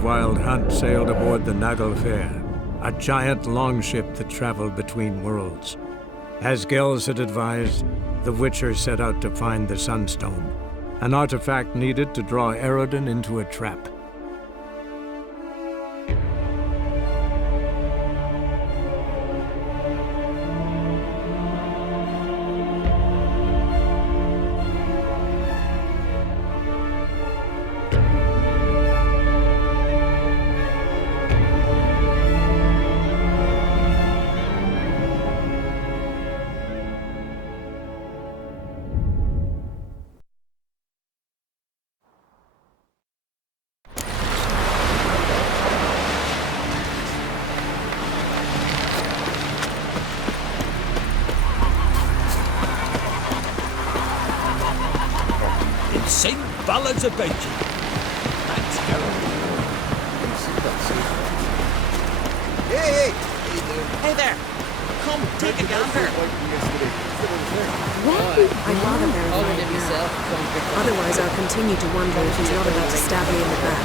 of Wild Hunt sailed aboard the Naglfare, a giant longship that traveled between worlds. As Gels had advised, the Witcher set out to find the Sunstone, an artifact needed to draw Eredin into a trap. Sing ballads about you. That's Geralt. Hey! Hey there. Come, take a gander. I'd rather verify it now. Otherwise, I'll continue to wonder if he's not about to stab me in the back.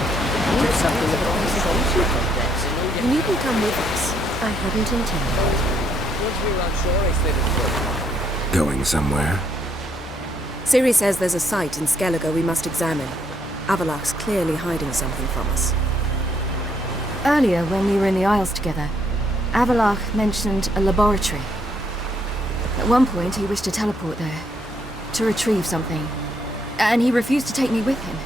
You needn't come with us. I hadn't intended. Once we were on shore, I slid it through. Going somewhere? Ciri says there's a site in Skellige we must examine. Avallac'h's clearly hiding something from us. Earlier, when we were in the Isles together, Avallac'h mentioned a laboratory. At one point, he wished to teleport there, to retrieve something, and he refused to take me with him.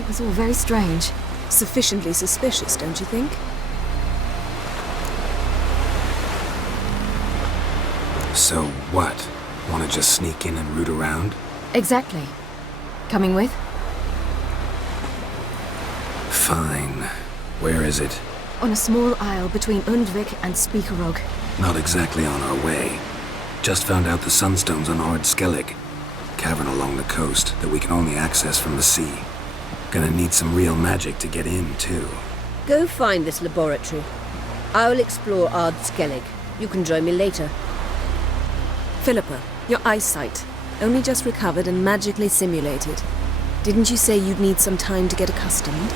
It was all very strange. Sufficiently suspicious, don't you think? So what? Want to just sneak in and root around? Exactly. Coming with? Fine. Where is it? On a small isle between Undvik and Speakerog. Not exactly on our way. Just found out the Sunstone's on Ard Skellig. Cavern along the coast that we can only access from the sea. Gonna need some real magic to get in, too. Go find this laboratory. I'll explore Ard Skellig. You can join me later. Philippa, your eyesight. Only just recovered and magically simulated. Didn't you say you'd need some time to get accustomed?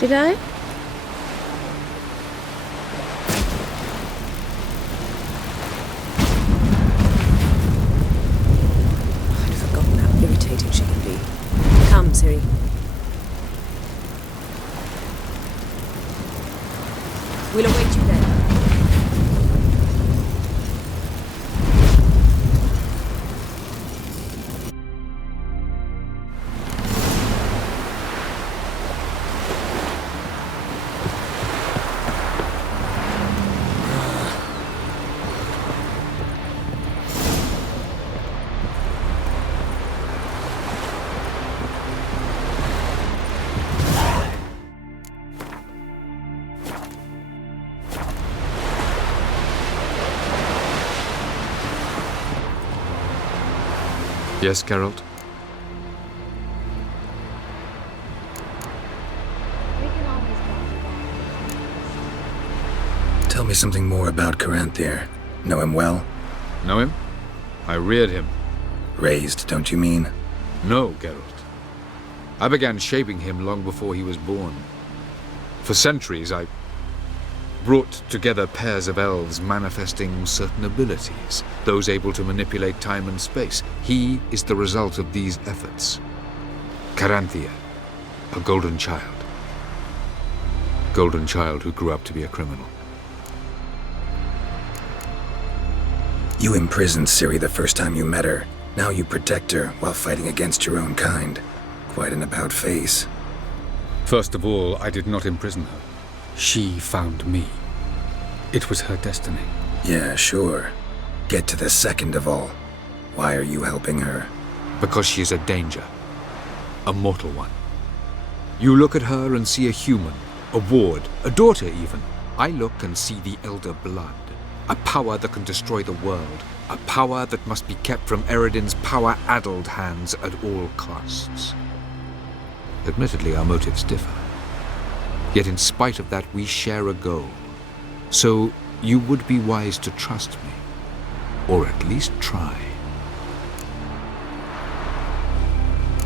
Did I? I'd forgotten how irritating she can be. Come, Ciri. We'll await you there. Yes, Geralt? Tell me something more about Caranthir. Know him well? Know him? I reared him. Raised, don't you mean? No, Geralt. I began shaping him long before he was born. For centuries, I brought together pairs of elves manifesting certain abilities, those able to manipulate time and space. He is the result of these efforts. Caranthir, a golden child. Golden child who grew up to be a criminal. You imprisoned Ciri the first time you met her. Now you protect her while fighting against your own kind. Quite an about-face. First of all, I did not imprison her. She found me. It was her destiny. Yeah, sure. Get to the second of all. Why are you helping her? Because she is a danger. A mortal one. You look at her and see a human, a ward, a daughter even. I look and see the elder blood. A power that can destroy the world. A power that must be kept from Eredin's power-addled hands at all costs. Admittedly, our motives differ. Yet in spite of that, we share a goal. So you would be wise to trust me. Or at least try.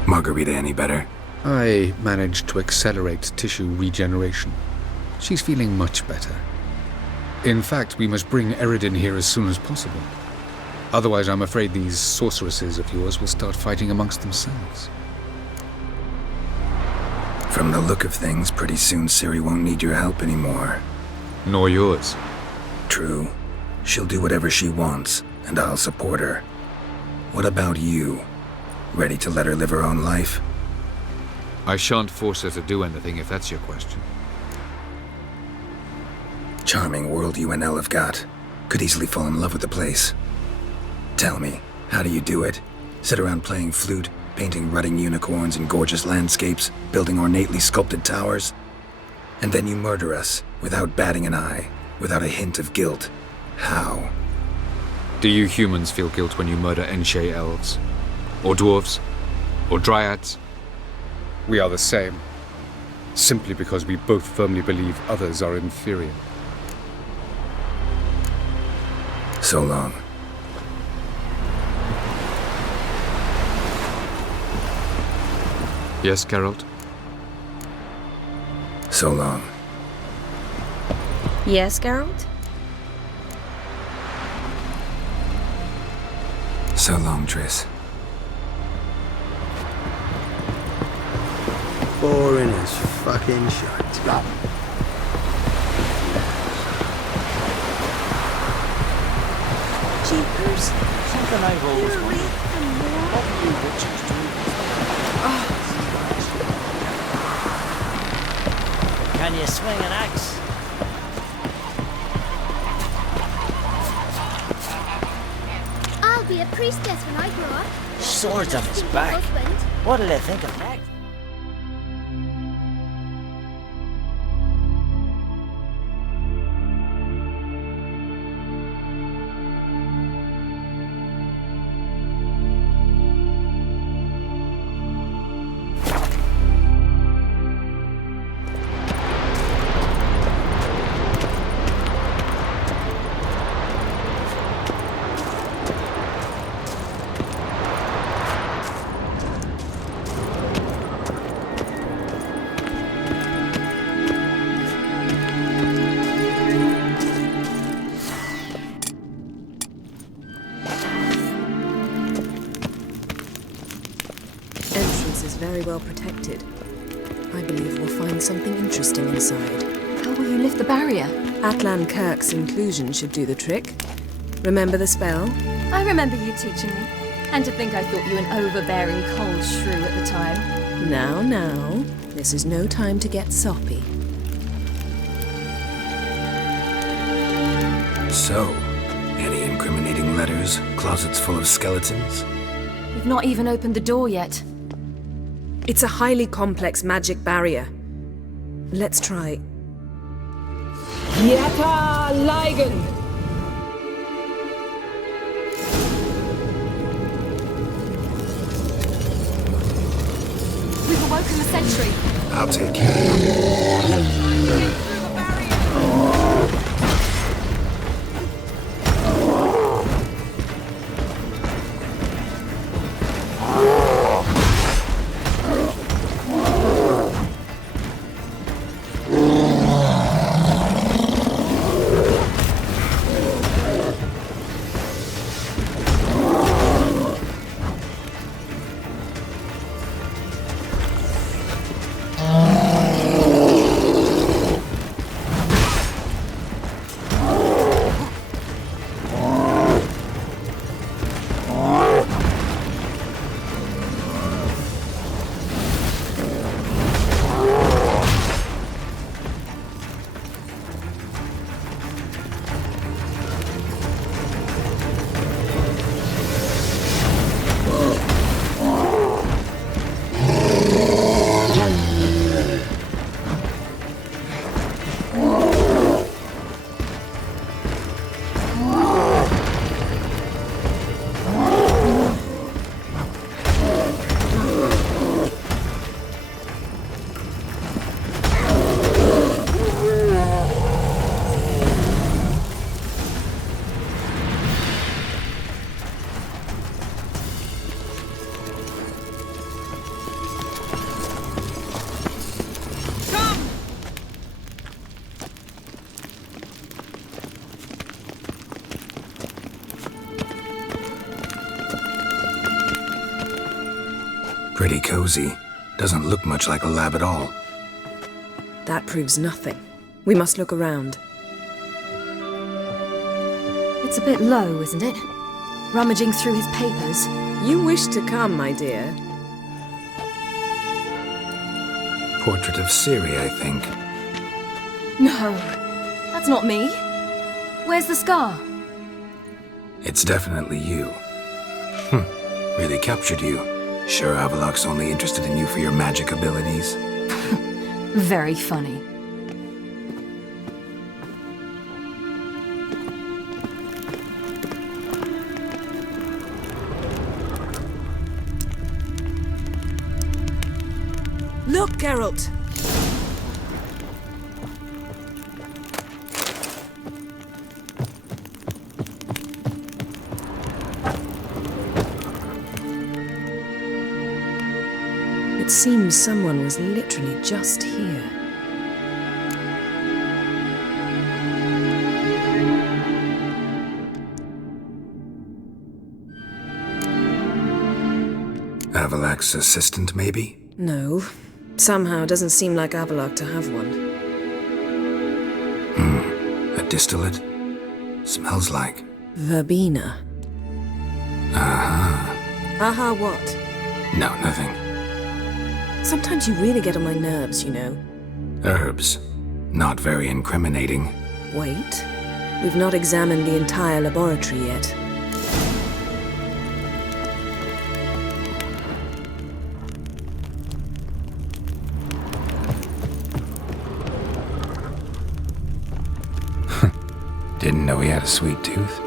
Margarita any better? I managed to accelerate tissue regeneration. She's feeling much better. In fact, we must bring Eridin here as soon as possible. Otherwise, I'm afraid these sorceresses of yours will start fighting amongst themselves. From the look of things, pretty soon Ciri won't need your help anymore. Nor yours. True. She'll do whatever she wants, and I'll support her. What about you? Ready to let her live her own life? I shan't force her to do anything if that's your question. Charming world you and Elle have got. Could easily fall in love with the place. Tell me, how do you do it? Sit around playing flute, painting rutting unicorns in gorgeous landscapes, building ornately sculpted towers? And then you murder us, without batting an eye, without a hint of guilt. How? Do you humans feel guilt when you murder Enshe elves? Or dwarves? Or dryads? We are the same, simply because we both firmly believe others are inferior. So long. Yes, Geralt? So long. Yes, Geralt? So long, Triss. Boring as fucking shit. Jeepers. Something I've always You're wondered. What do you witches do? Can you swing an axe? I'll be a priestess when I grow up. Swords on his My back. husband. What'll they think of next? Entrance is very well protected. I believe we'll find something interesting inside. How will you lift the barrier? Atlan Kirk's inclusion should do the trick. Remember the spell? I remember you teaching me. And to think I thought you an overbearing cold shrew at the time. Now. This is no time to get soppy. So, any incriminating letters, closets full of skeletons? We've not even opened the door yet. It's a highly complex magic barrier. Let's try. Yata Ligen! We've awoken the sentry. I'll take care. Pretty cozy. Doesn't look much like a lab at all. That proves nothing. We must look around. It's a bit low, isn't it? Rummaging through his papers. You wish to come, my dear. Portrait of Ciri, I think. No, that's not me. Where's the scar? It's definitely you. Really captured you. Sure Avallac'h's only interested in you for your magic abilities? Very funny. Look, Geralt! It seems someone was literally just here. Avallac'h's assistant, maybe? No. Somehow doesn't seem like Avallac'h to have one. A distillate? Smells like... Verbena. Aha. Aha what? No, nothing. Sometimes you really get on my nerves, you know. Herbs. Not very incriminating. Wait. We've not examined the entire laboratory yet. Didn't know he had a sweet tooth.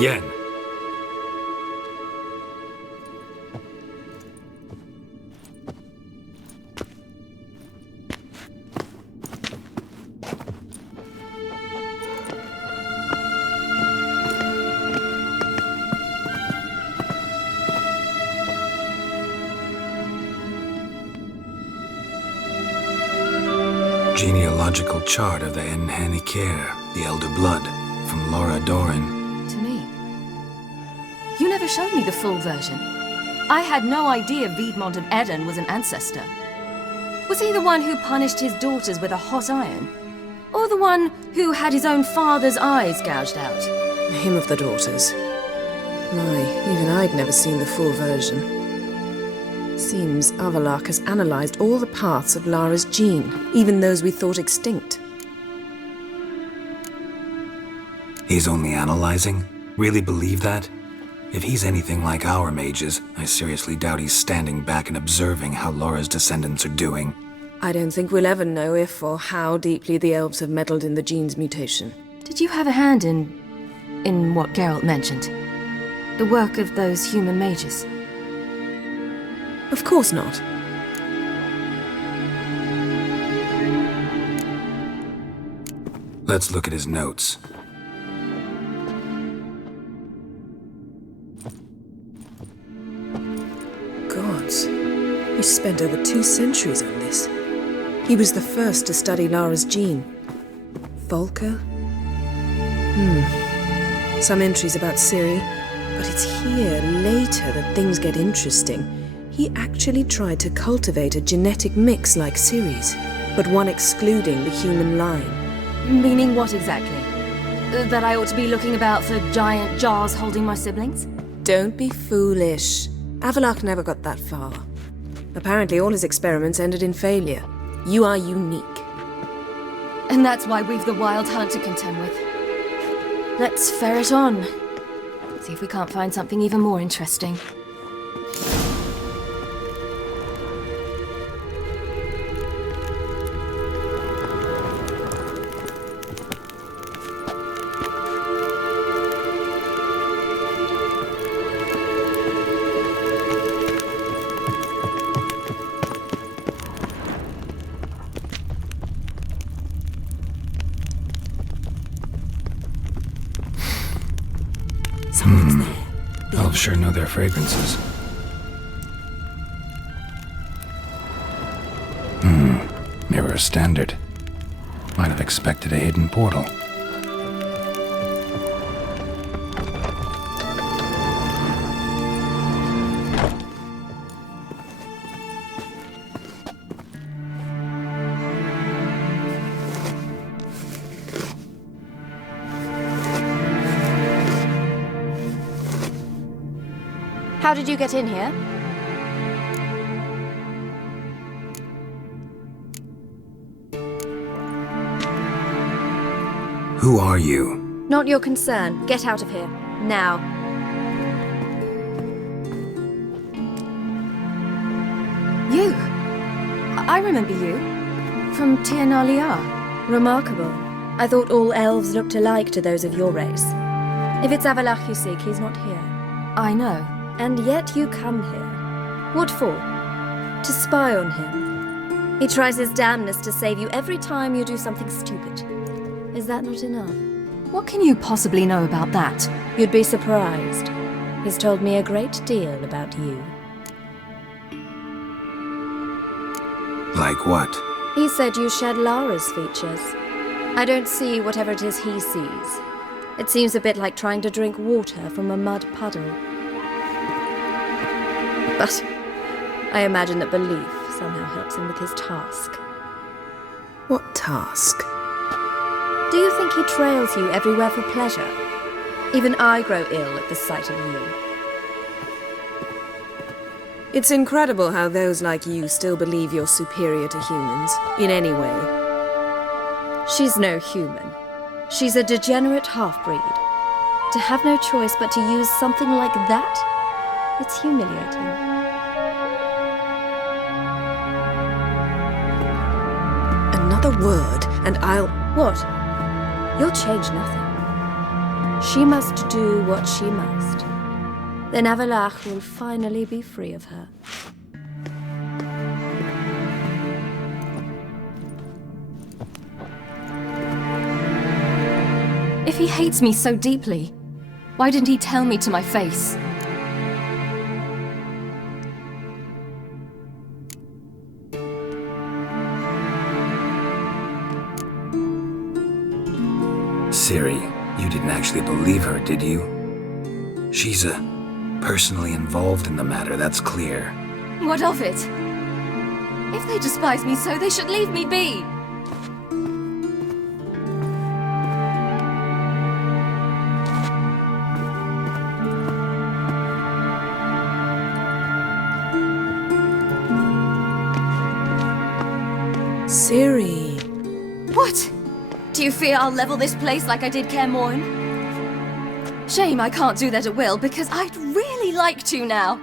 Yen. Genealogical chart of the Enhanikir, the Elder Blood, from Laura Doran. To me. You never showed me the full version. I had no idea Viedmont of Eden was an ancestor. Was he the one who punished his daughters with a hot iron? Or the one who had his own father's eyes gouged out? Him of the daughters. My, even I'd never seen the full version. Seems Avallac'h has analyzed all the parts of Lara's gene, even those we thought extinct. He's only analyzing? Really believe that? If he's anything like our mages, I seriously doubt he's standing back and observing how Laura's descendants are doing. I don't think we'll ever know if or how deeply the elves have meddled in the gene's mutation. Did you have a hand in what Geralt mentioned? The work of those human mages? Of course not. Let's look at his notes. Gods, he spent over 2 centuries on this. He was the first to study Lara's gene. Volker? Some entries about Ciri, but it's here, later, that things get interesting. He actually tried to cultivate a genetic mix like Ciri's, but one excluding the human line. Meaning what exactly? That I ought to be looking about for giant jars holding my siblings? Don't be foolish. Avallac'h never got that far. Apparently all his experiments ended in failure. You are unique. And that's why we've the Wild Hunt to contend with. Let's ferret on. See if we can't find something even more interesting. Elves sure know their fragrances. Mirror standard. Might have expected a hidden portal. How did you get in here? Who are you? Not your concern. Get out of here. Now. You? I remember you. From Tir na Liar. Remarkable. I thought all elves looked alike to those of your race. If it's Avalach you seek, he's not here. I know. And yet you come here. What for? To spy on him. He tries his damnedest to save you every time you do something stupid. Is that not enough? What can you possibly know about that? You'd be surprised. He's told me a great deal about you. Like what? He said you shared Lara's features. I don't see whatever it is he sees. It seems a bit like trying to drink water from a mud puddle. But I imagine that belief somehow helps him with his task. What task? Do you think he trails you everywhere for pleasure? Even I grow ill at the sight of you. It's incredible how those like you still believe you're superior to humans, in any way. She's no human. She's a degenerate half-breed. To have no choice but to use something like that? It's humiliating. Another word, and I'll... What? You'll change nothing. She must do what she must. Then Avalach will finally be free of her. If he hates me so deeply, why didn't he tell me to my face? Ciri, you didn't actually believe her, did you? She's personally involved in the matter, that's clear. What of it? If they despise me so, they should leave me be. Ciri. What? Do you fear I'll level this place like I did Kaer Morhen? Shame I can't do that at will, because I'd really like to now.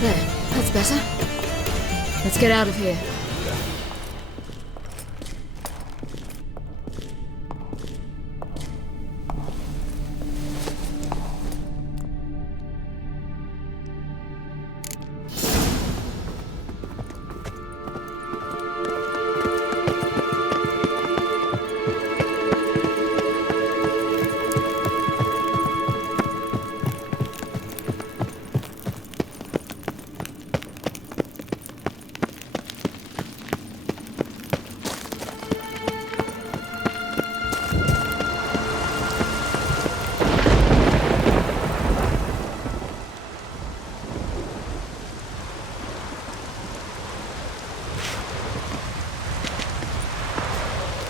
There, that's better. Let's get out of here.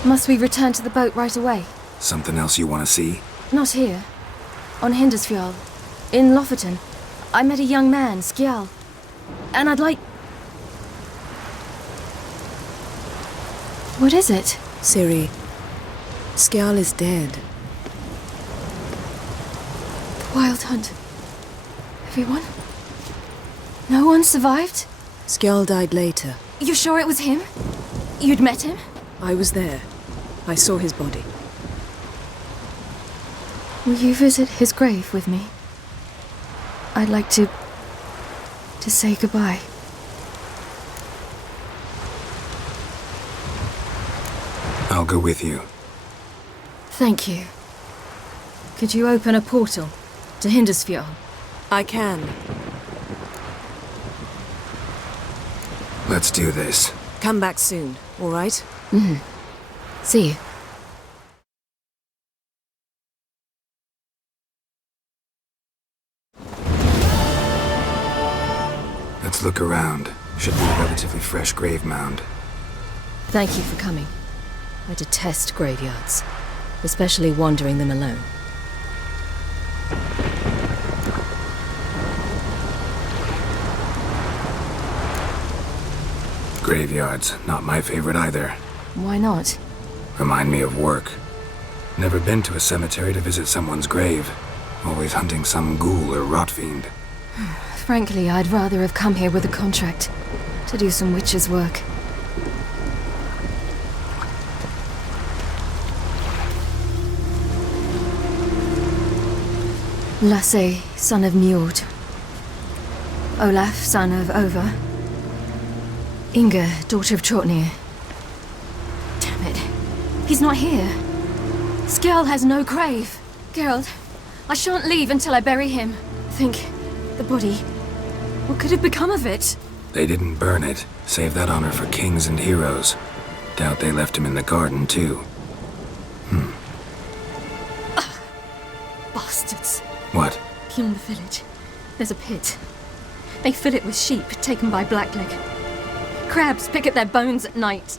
Must we return to the boat right away? Something else you want to see? Not here. On Hindersfjall. In Lofoten. I met a young man, Skjal. And I'd like... What is it? Ciri, Skjal is dead. The Wild Hunt. Everyone? No one survived? Skjal died later. You sure it was him? You'd met him? I was there. I saw his body. Will you visit his grave with me? I'd like to say goodbye. I'll go with you. Thank you. Could you open a portal to Hindersfjall? I can. Let's do this. Come back soon, all right? Mm-hmm. See you. Let's look around. Should be a relatively fresh grave mound. Thank you for coming. I detest graveyards, especially wandering them alone. Graveyards, not my favorite either. Why not? Remind me of work. Never been to a cemetery to visit someone's grave. Always hunting some ghoul or rot fiend. Frankly, I'd rather have come here with a contract to do some witch's work. Lasse, son of Njord. Olaf, son of Ova. Inga, daughter of Trotnir. Damn it. He's not here. Skjal has no grave. Geralt, I shan't leave until I bury him. Think, the body. What could have become of it? They didn't burn it. Save that honor for kings and heroes. Doubt they left him in the garden, too. Bastards. What? Beyond the village, there's a pit. They fill it with sheep taken by Blackleg. Crabs pick at their bones at night.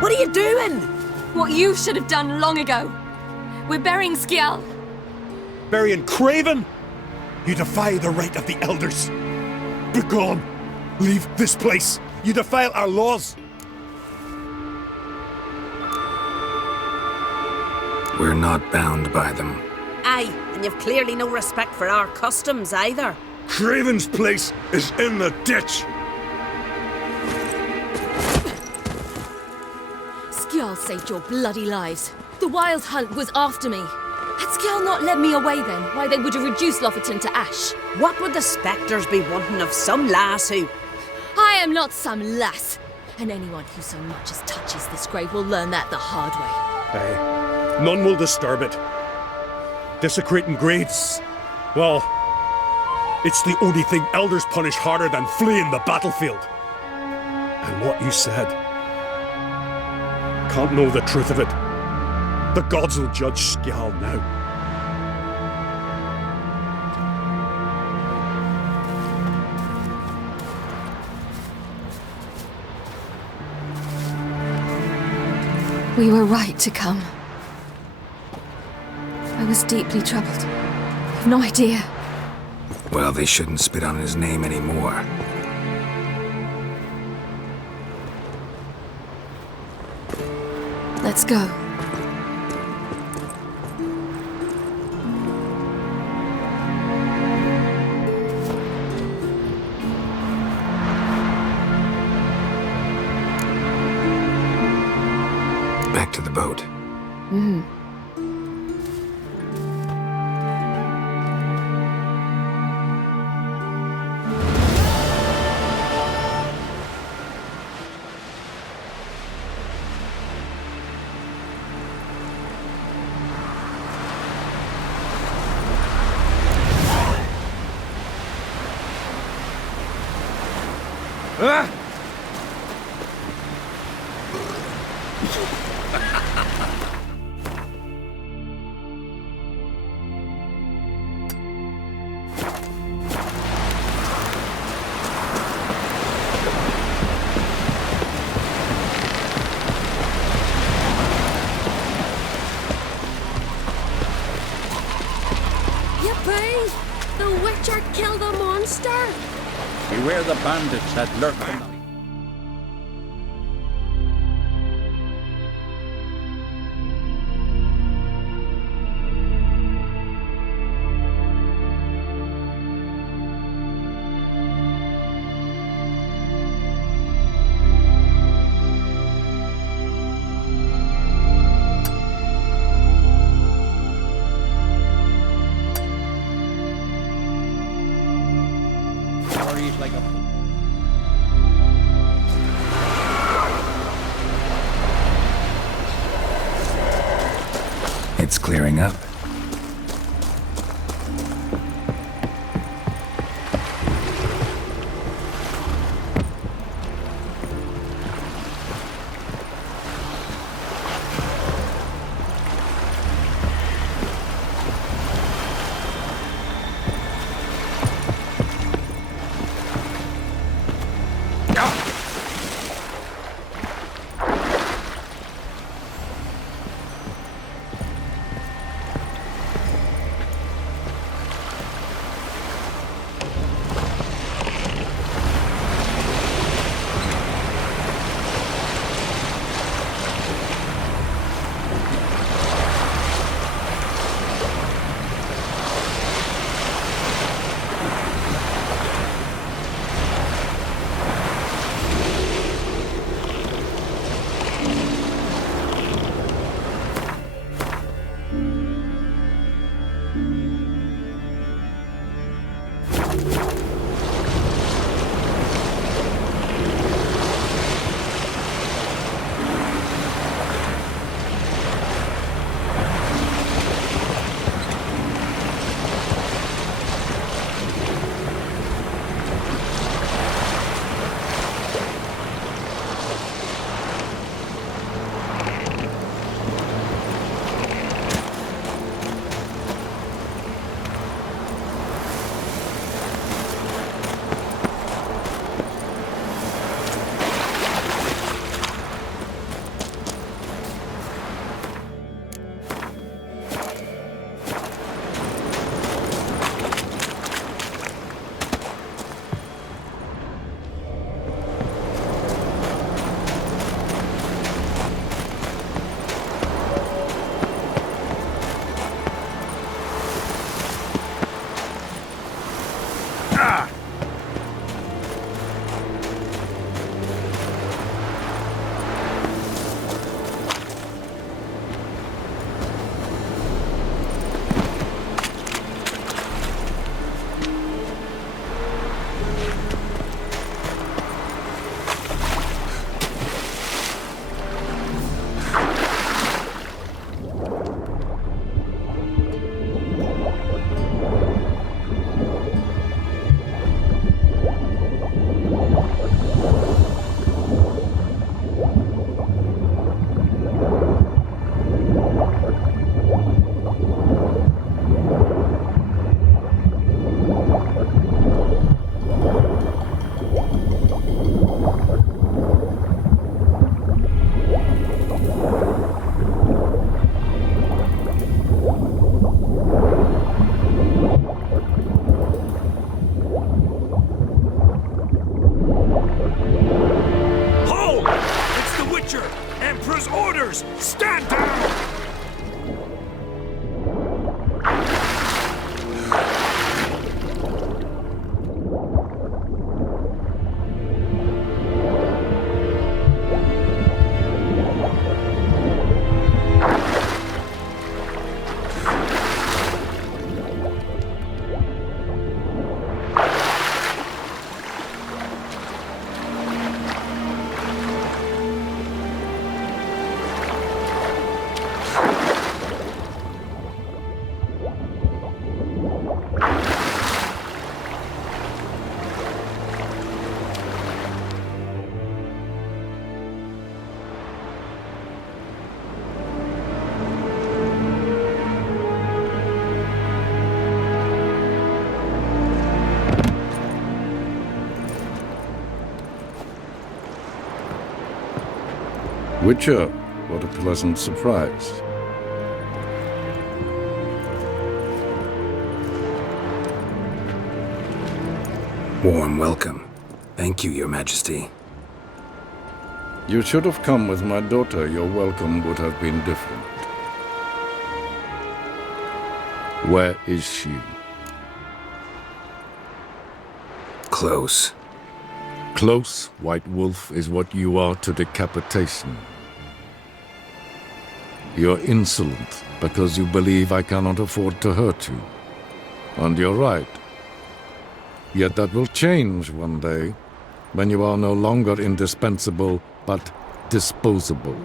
What are you doing? What you should have done long ago. We're burying Skjal. Burying Craven? You defy the right of the elders. Begone! Leave this place! You defile our laws! We're not bound by them. Aye, and you've clearly no respect for our customs either. Craven's place is in the ditch! Skjal saved your bloody lives. The Wild Hunt was after me. Had Skjal not led me away then, why they would have reduced Lofoten to ash. What would the spectres be wanting of some lass who... I am not some lass. And anyone who so much as touches this grave will learn that the hard way. Aye. None will disturb it. Desecrating grades? Well, it's the only thing elders punish harder than fleeing the battlefield. And what you said. Can't know the truth of it. The gods will judge Skjal now. We were right to come. I was deeply troubled. I've no idea. Well, they shouldn't spit on his name anymore. Let's go. Back to the boat. Mm-hmm. Yippee! The Witcher killed a monster! Beware the bandits that lurk in the... like a... It's clearing up. Hold! It's the Witcher! Emperor's orders! Stand down! Witcher, what a pleasant surprise. Warm welcome. Thank you, Your Majesty. You should have come with my daughter. Your welcome would have been different. Where is she? Close. Close, White Wolf, is what you are to decapitation. You're insolent because you believe I cannot afford to hurt you. And you're right. Yet that will change one day, when you are no longer indispensable, but disposable.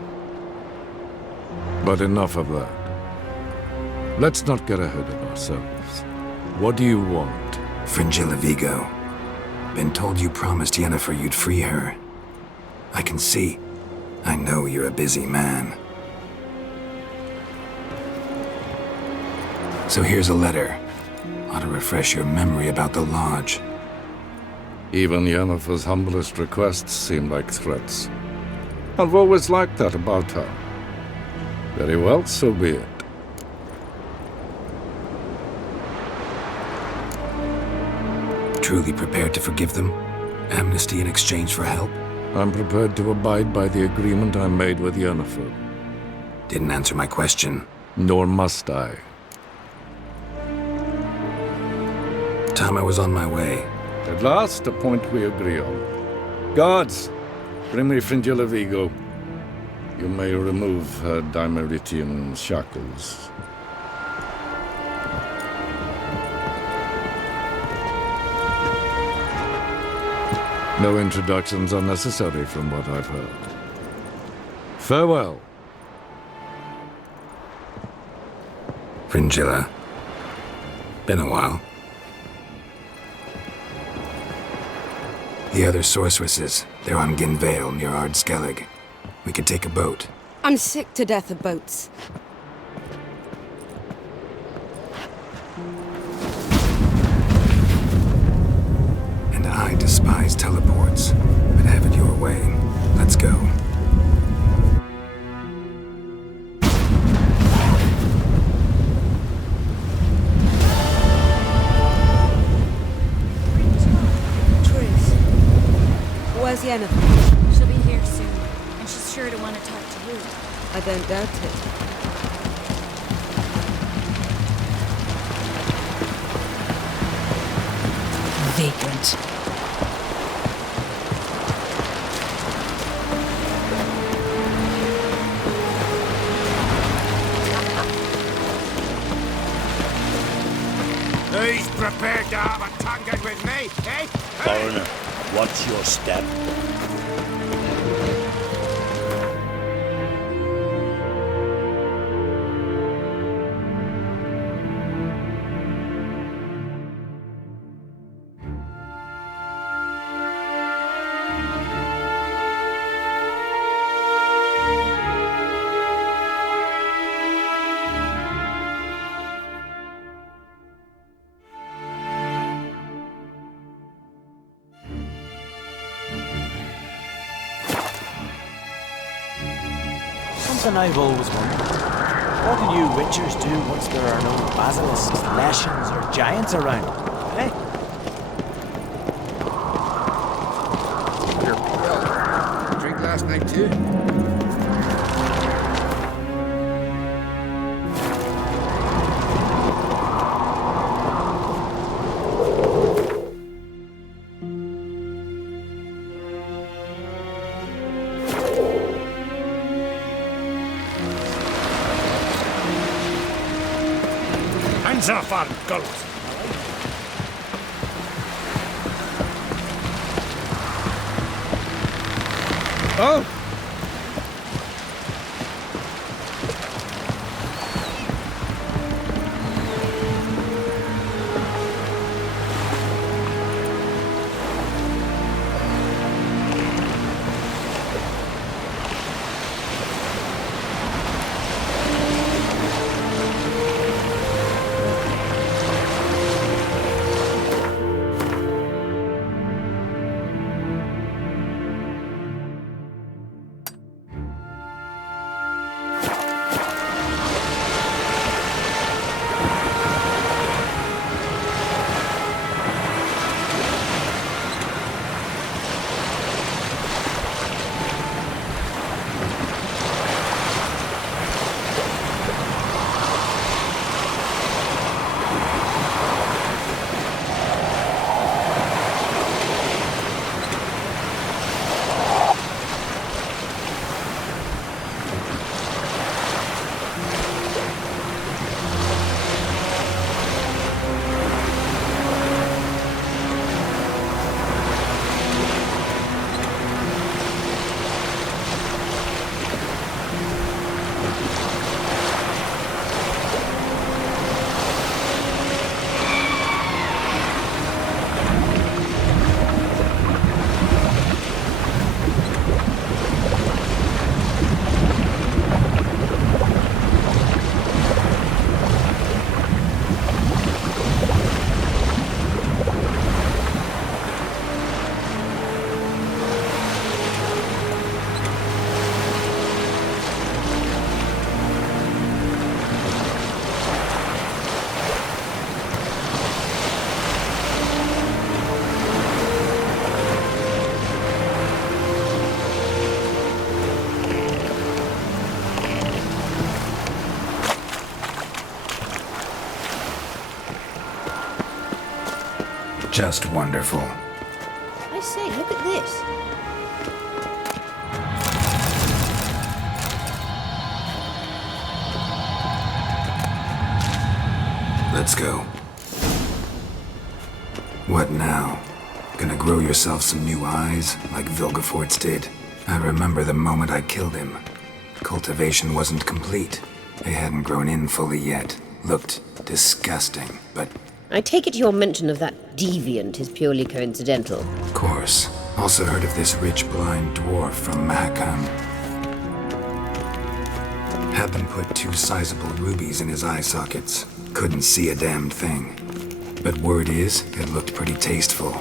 But enough of that. Let's not get ahead of ourselves. What do you want? Fringilla Vigo. Been told you promised Yennefer you'd free her. I can see. I know you're a busy man. So here's a letter. Ought to refresh your memory about the Lodge. Even Yennefer's humblest requests seem like threats. I've always liked that about her. Very well, so be it. Truly prepared to forgive them? Amnesty in exchange for help? I'm prepared to abide by the agreement I made with Yennefer. Didn't answer my question. Nor must I. Time I was on my way. At last, a point we agree on. Guards, bring me Fringilla Vigo. You may remove her Dimeritian shackles. No introductions are necessary from what I've heard. Farewell. Fringilla. Been a while. The other sorceresses, they're on Ginvale near Ardskellig. We could take a boat. I'm sick to death of boats. And I despise teleports, but have it your way. Let's go. Where's Yennefer? She'll be here soon, and she's sure to want to talk to you. I don't doubt it. Vagrant. Who's prepared to have a tongue with me, eh? Foreigner, what's your step? Something I've always wondered. What do you witchers do once there are no basilisks, leshens, or giants around? Eh? Drink last night too? Hands off our gulls! Oh! Just wonderful. I say, look at this. Let's go. What now? Gonna grow yourself some new eyes, like Vilgefortz did? I remember the moment I killed him. Cultivation wasn't complete. They hadn't grown in fully yet. Looked disgusting, but... I take it your mention of that deviant is purely coincidental. Of course. Also heard of this rich blind dwarf from Mahakam. Had them put 2 sizable rubies in his eye sockets. Couldn't see a damned thing. But word is, it looked pretty tasteful.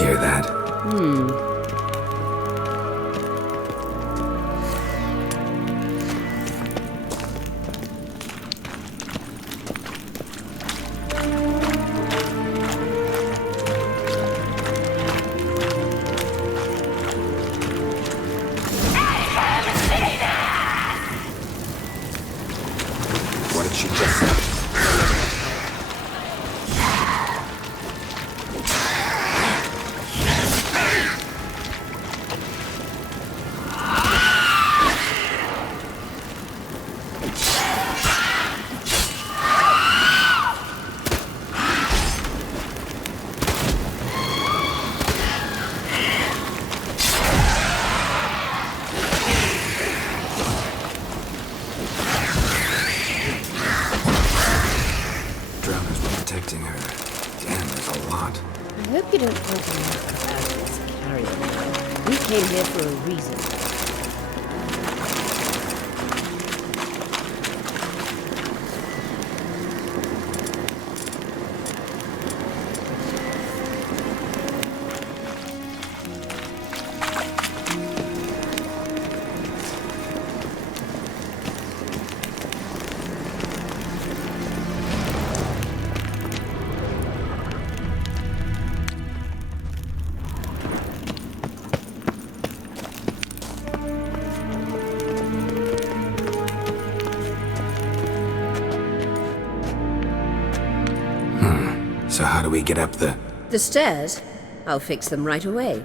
Hear that? came here for a reason. So how do we get up the... The stairs? I'll fix them right away.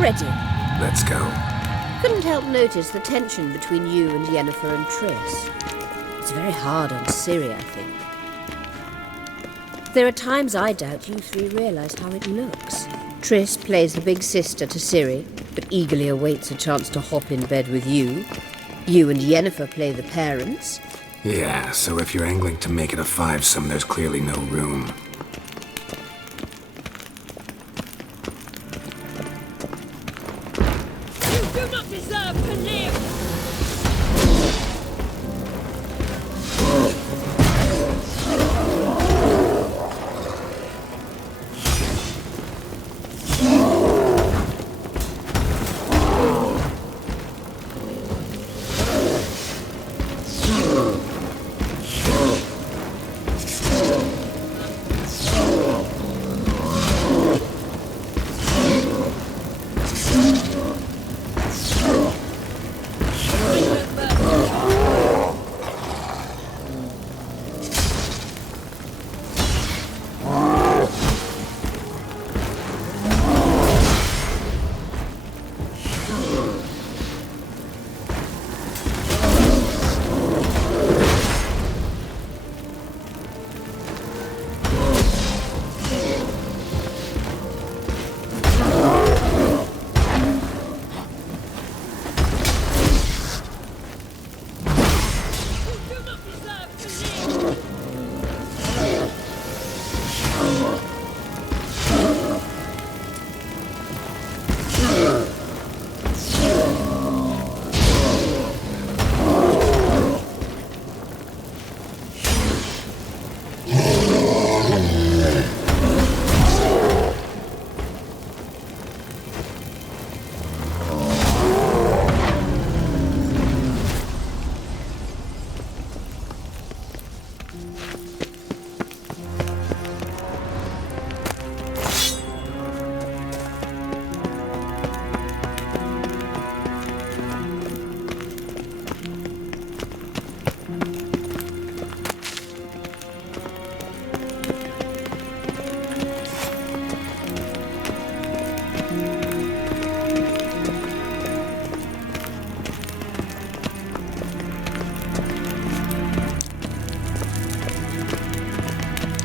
Ready. Let's go. Couldn't help notice the tension between you and Yennefer and Triss. It's very hard on Ciri, I think. There are times I doubt you three realize how it looks. Triss plays the big sister to Ciri, but eagerly awaits a chance to hop in bed with you. You and Yennefer play the parents. Yeah, so if you're angling to make it a fivesome, there's clearly no room. You do not deserve to live!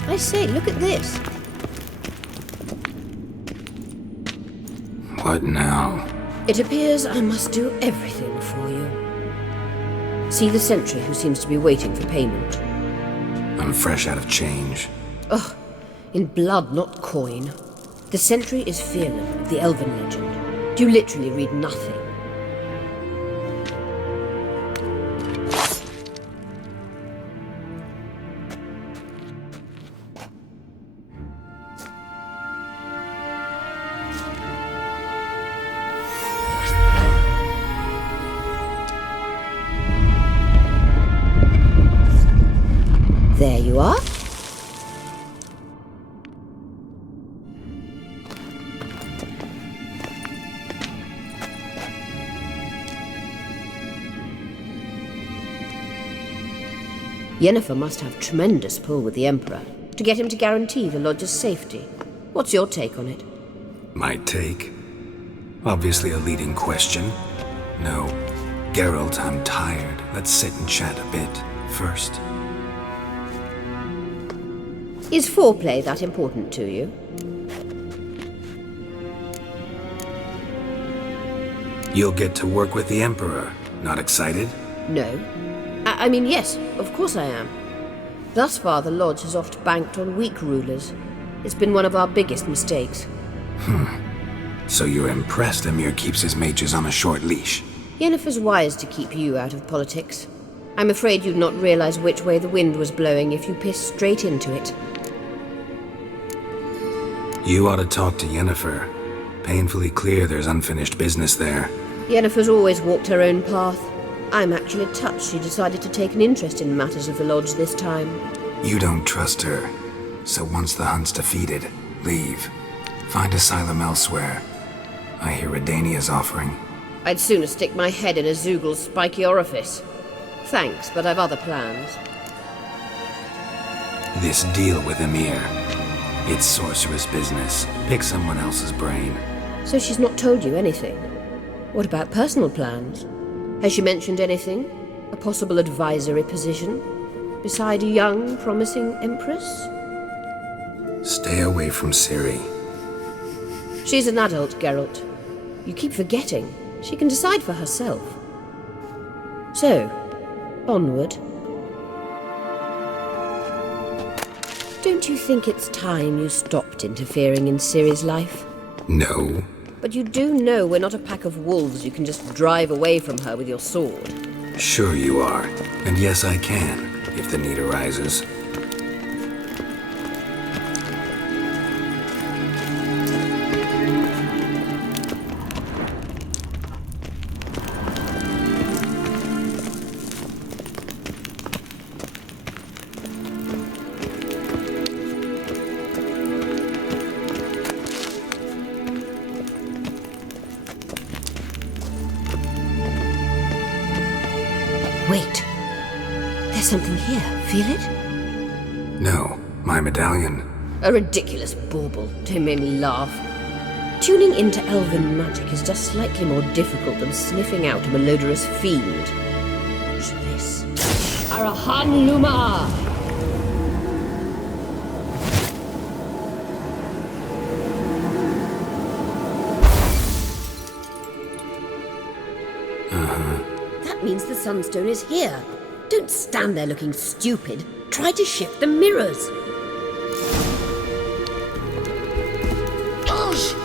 I say, look at this. What now? It appears I must do everything for you. See the sentry who seems to be waiting for payment. I'm fresh out of change. Ugh, in blood, not coin. The sentry is Fearlan of the Elven legend. You literally read nothing. There you are. Yennefer must have tremendous pull with the Emperor to get him to guarantee the lodge's safety. What's your take on it? My take? Obviously a leading question. No. Geralt, I'm tired. Let's sit and chat a bit first. Is foreplay that important to you? You'll get to work with the Emperor. Not excited? No. I mean, yes, of course I am. Thus far, the Lodge has oft banked on weak rulers. It's been one of our biggest mistakes. So you're impressed Emir keeps his mages on a short leash? Yennefer's wise to keep you out of politics. I'm afraid you'd not realize which way the wind was blowing if you pissed straight into it. You ought to talk to Yennefer. Painfully clear there's unfinished business there. Yennefer's always walked her own path. I'm actually touched she decided to take an interest in matters of the Lodge this time. You don't trust her. So once the hunt's defeated, leave. Find asylum elsewhere. I hear Redania's offering. I'd sooner stick my head in a Zoogl's spiky orifice. Thanks, but I've other plans. This deal with Emir. It's Sorceress business. Pick someone else's brain. So she's not told you anything? What about personal plans? Has she mentioned anything? A possible advisory position? Beside a young, promising Empress? Stay away from Ciri. She's an adult, Geralt. You keep forgetting. She can decide for herself. So, onward. Don't you think it's time you stopped interfering in Ciri's life? No. But you do know we're not a pack of wolves you can just drive away from her with your sword. Sure you are. And yes, I can, if the need arises. Wait. There's something here. Feel it? No, my medallion. A ridiculous bauble. Don't make me laugh. Tuning into elven magic is just slightly more difficult than sniffing out a malodorous fiend. Watch this. Arahan Luma! That means the Sunstone is here. Don't stand there looking stupid. Try to shift the mirrors. Gosh!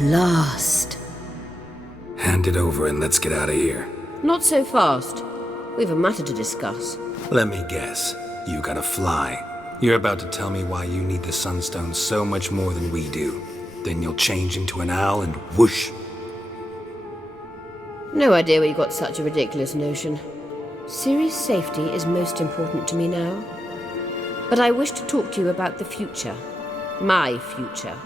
Last. Hand it over and let's get out of here. Not so fast. We've a matter to discuss. Let me guess. You gotta fly. You're about to tell me why you need the Sunstone so much more than we do. Then you'll change into an owl and whoosh. No idea where you got such a ridiculous notion. Ciri's safety is most important to me now. But I wish to talk to you about the future. My future.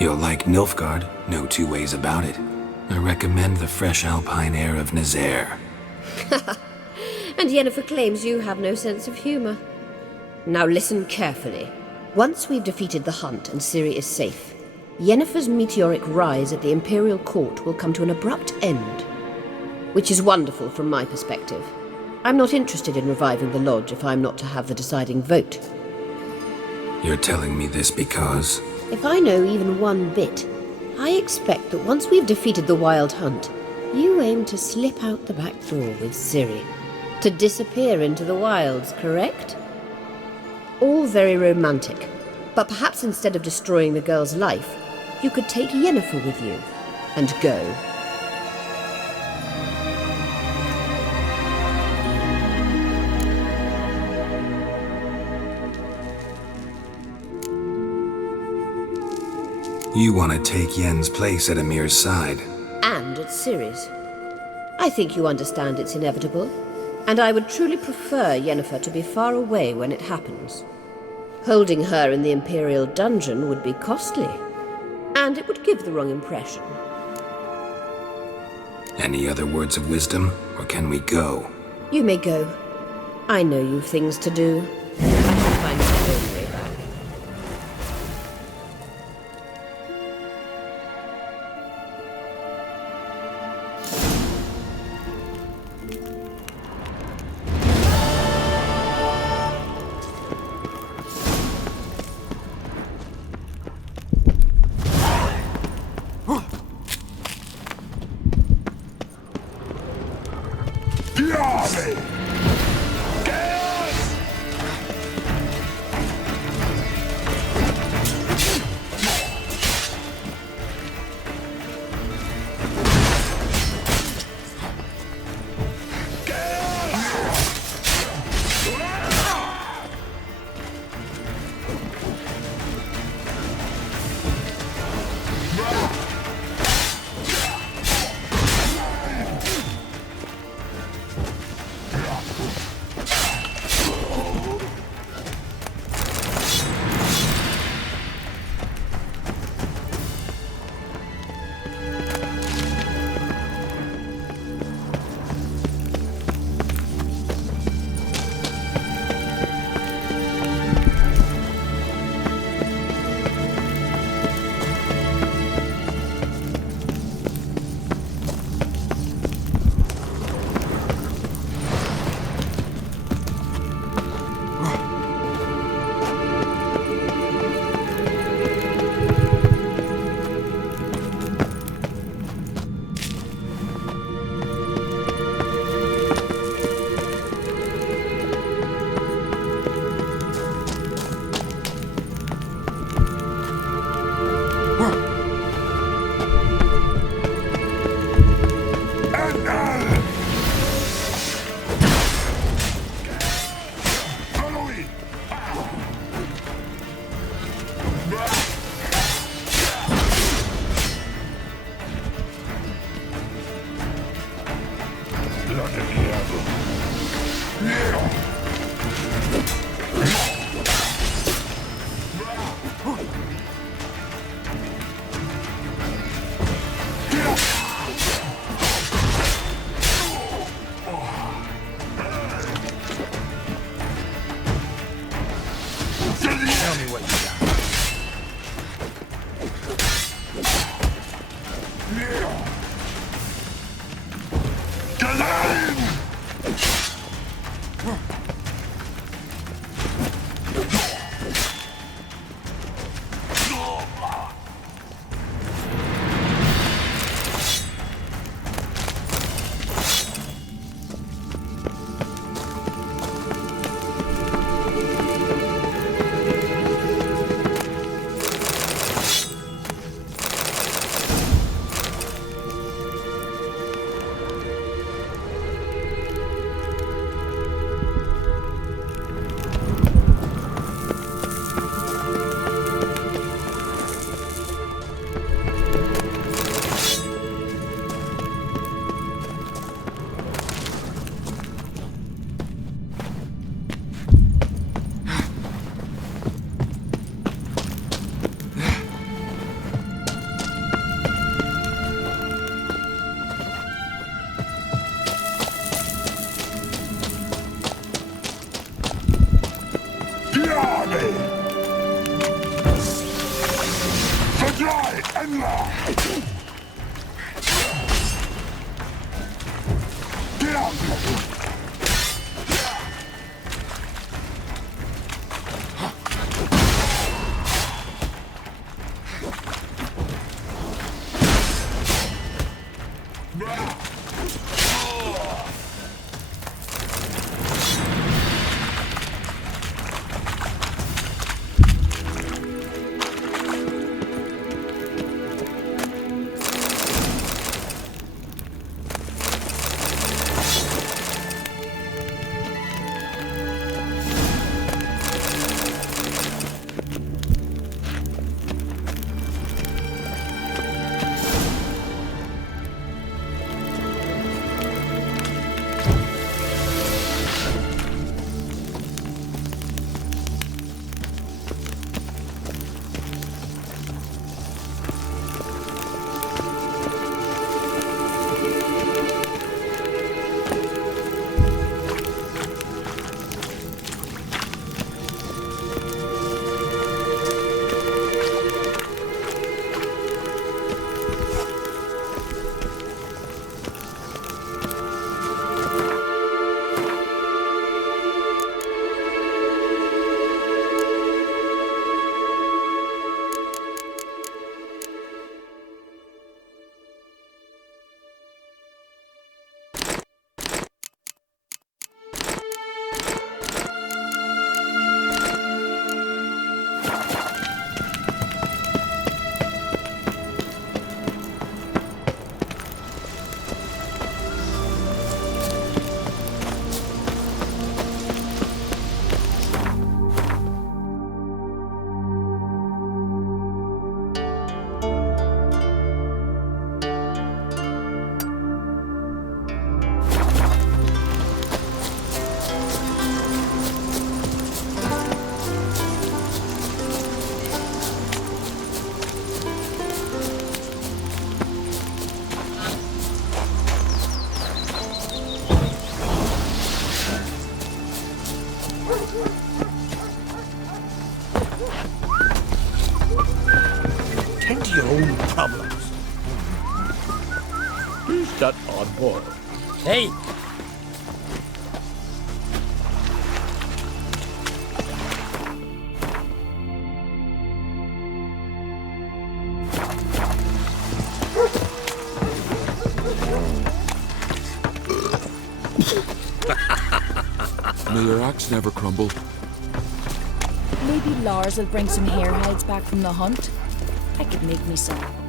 You'll like Nilfgaard, no two ways about it. I recommend the fresh alpine air of Nazaire. And Yennefer claims you have no sense of humor. Now listen carefully. Once we've defeated the hunt and Ciri is safe, Yennefer's meteoric rise at the Imperial Court will come to an abrupt end. Which is wonderful from my perspective. I'm not interested in reviving the Lodge if I'm not to have the deciding vote. You're telling me this because... If I know even one bit, I expect that once we've defeated the Wild Hunt, you aim to slip out the back door with Ciri. To disappear into the wilds, correct? All very romantic, but perhaps instead of destroying the girl's life, you could take Yennefer with you and go. You want to take Yen's place at Amir's side. And at Ciri's. I think you understand it's inevitable, and I would truly prefer Yennefer to be far away when it happens. Holding her in the Imperial dungeon would be costly, and it would give the wrong impression. Any other words of wisdom, or can we go? You may go. I know you've things to do. I can find my own way back. Tend to your own problems. Who's that on board? Hey! May your axe never crumble. Maybe Lars will bring some hare hides back from the hunt. I could make me some.